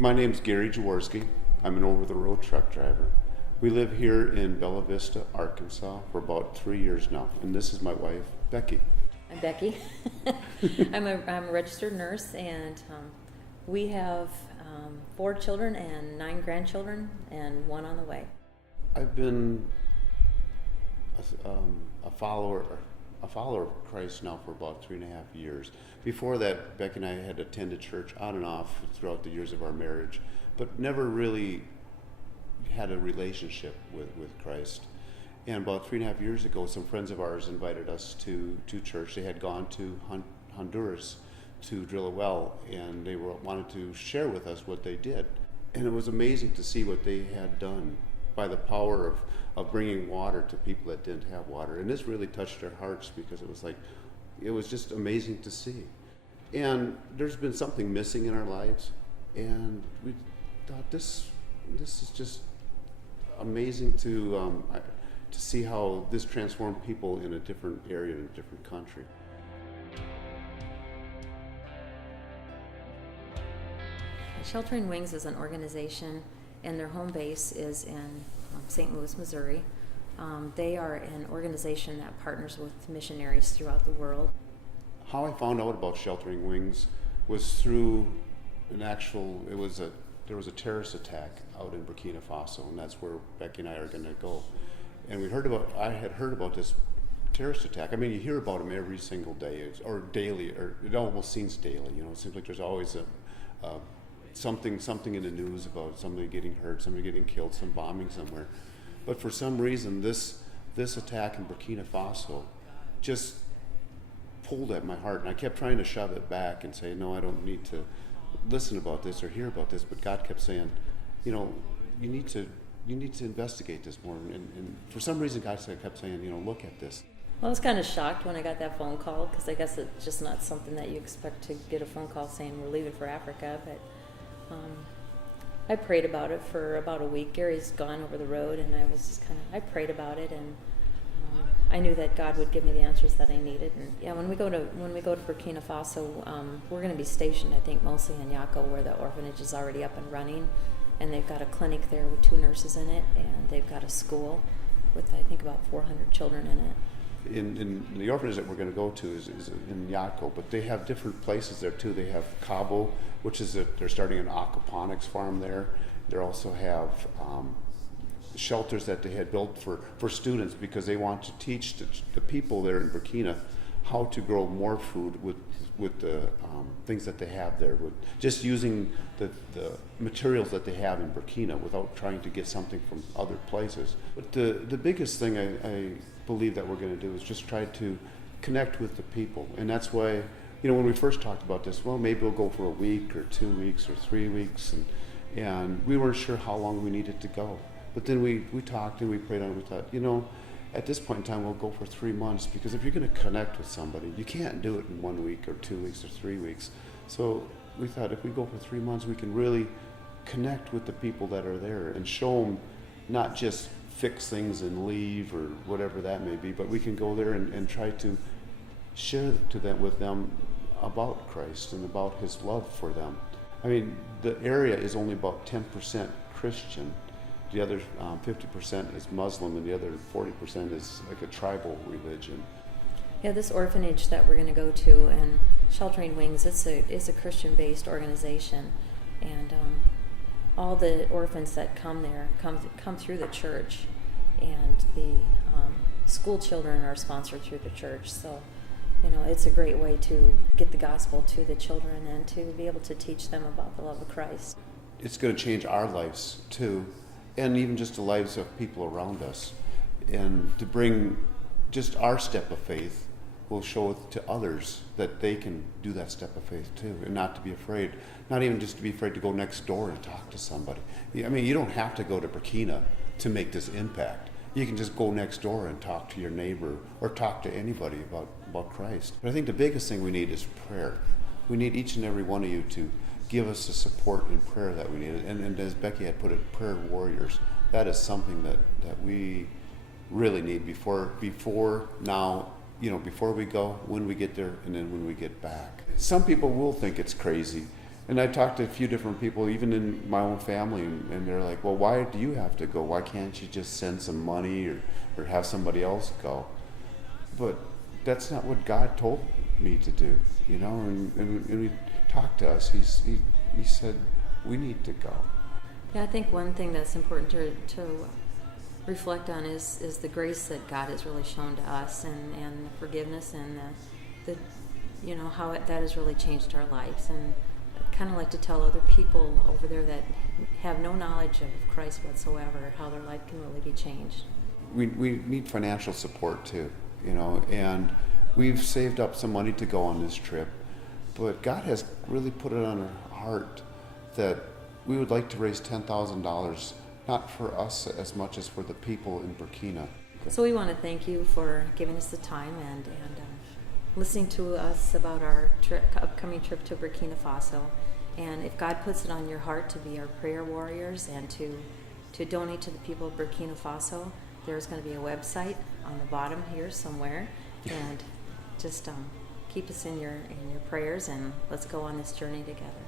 My name's Gary Jaworski. I'm an over-the-road truck driver. We live here in Bella Vista, Arkansas for about 3 years now, and this is my wife, Becky. I'm Becky. I'm a registered nurse, and we have 4 children and 9 grandchildren, and 1 on the way. I've been a follower of Christ now for about 3.5 years. Before that, Becky and I had attended church on and off throughout the years of our marriage, but never really had a relationship with Christ. And about 3.5 years ago, some friends of ours invited us to church. They had gone to Honduras to drill a well, and they wanted to share with us what they did. And it was amazing to see what they had done by the power of bringing water to people that didn't have water. And this really touched our hearts because it was just amazing to see. And there's been something missing in our lives, and we thought this is just amazing to see how this transformed people in a different area, in a different country. Sheltering Wings is an organization, and their home base is in St. Louis, Missouri. They are an organization that partners with missionaries throughout the world. How I found out about Sheltering Wings was through there was a terrorist attack out in Burkina Faso, and that's where Becky and I are going to go. And I had heard about this terrorist attack. I mean, you hear about them every single day, or daily, or it almost seems daily. You know, it seems like there's always something in the news about somebody getting hurt, somebody getting killed, some bombing somewhere. But for some reason, this attack in Burkina Faso just pulled at my heart, and I kept trying to shove it back and say, no, I don't need to listen about this or hear about this. But God kept saying, you know, you need to investigate this more. And for some reason, God kept saying, you know, look at this. Well, I was kind of shocked when I got that phone call, because I guess it's just not something that you expect to get a phone call saying we're leaving for Africa. But I prayed about it for about a week. Gary's gone over the road, and I prayed about it, and I knew that God would give me the answers that I needed. And yeah, when we go to Burkina Faso, we're going to be stationed, I think, mostly in Yako, where the orphanage is already up and running, and they've got a clinic there with 2 nurses in it, and they've got a school with, I think, about 400 children in it. In the orphanage that we're going to go to is in Yako, but they have different places there too. They have Cabo, which is they're starting an aquaponics farm there. They also have shelters that they had built for students, because they want to teach the people there in Burkina how to grow more food with the things that they have there, with just using the materials that they have in Burkina without trying to get something from other places. But the biggest thing I believe that we're going to do is just try to connect with the people. And that's why, you know, when we first talked about this, well, maybe we'll go for a week or 2 weeks or 3 weeks, and we weren't sure how long we needed to go. But then we talked and we prayed on it. We thought, you know, at this point in time, we'll go for 3 months, because if you're going to connect with somebody, you can't do it in 1 week or 2 weeks or 3 weeks. So we thought if we go for 3 months, we can really connect with the people that are there and show them, not just fix things and leave or whatever that may be, but we can go there and try to share with them about Christ and about His love for them. I mean, the area is only about 10% Christian. The other 50% is Muslim, and the other 40% is like a tribal religion. Yeah, this orphanage that we're going to go to, and Sheltering Wings, it's a Christian-based organization, and all the orphans that come there come through the church, and the school children are sponsored through the church. So, you know, it's a great way to get the gospel to the children and to be able to teach them about the love of Christ. It's going to change our lives too, and even just the lives of people around us. And to bring just our step of faith will show to others that they can do that step of faith too, and not to be afraid, not even just to be afraid to go next door and talk to somebody. I mean, you don't have to go to Burkina to make this impact. You can just go next door and talk to your neighbor or talk to anybody about Christ. But I think the biggest thing we need is prayer. We need each and every one of you to give us the support and prayer that we need. And as Becky had put it, prayer warriors. That is something that we really need before now, before we go, when we get there, and then when we get back. Some people will think it's crazy, And I talked to a few different people, even in my own family, and they're like, well, why do you have to go? Why can't you just send some money or have somebody else go? But that's not what God told me to do, you know, and he talked to us. He said, we need to go. Yeah, I think one thing that's important to reflect on is the grace that God has really shown to us, and the forgiveness, and the you know, how that has really changed our lives. And I'd kind of like to tell other people over there that have no knowledge of Christ whatsoever how their life can really be changed. We need financial support too, you know, and we've saved up some money to go on this trip, but God has really put it on our heart that we would like to raise $10,000, not for us as much as for the people in Burkina. So we want to thank you for giving us the time and listening to us about our upcoming trip to Burkina Faso. And if God puts it on your heart to be our prayer warriors and to donate to the people of Burkina Faso, there's going to be a website on the bottom here somewhere. And just keep us in your prayers, and let's go on this journey together.